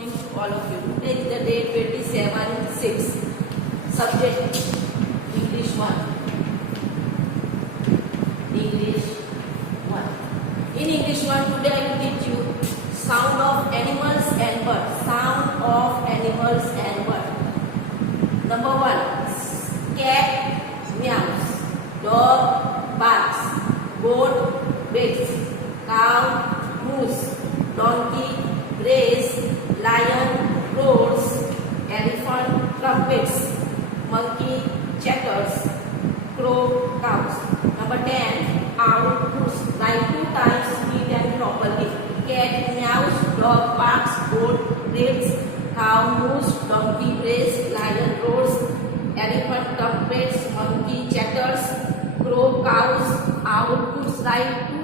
morning to all of you. Today is the day 27/6. Subject English 1. English 1. In English 1 today I will teach you sound of animals and birds. Sound of animals and birds. Number 1. Cat meows. Dog barks. Goat bayes. Cow moves. Donkey brays. Lion roars. Elephant trumpets. Monkey chatters. Crow cows. Number 10. Owl hoots. Write 2 times speed and properly. Cat meows. Dog barks. Goat brays. Cow moves. Donkey brays. Lion roars. Elephant trumpets. Monkey chatters. Crow cows. Owl hoots. Write 2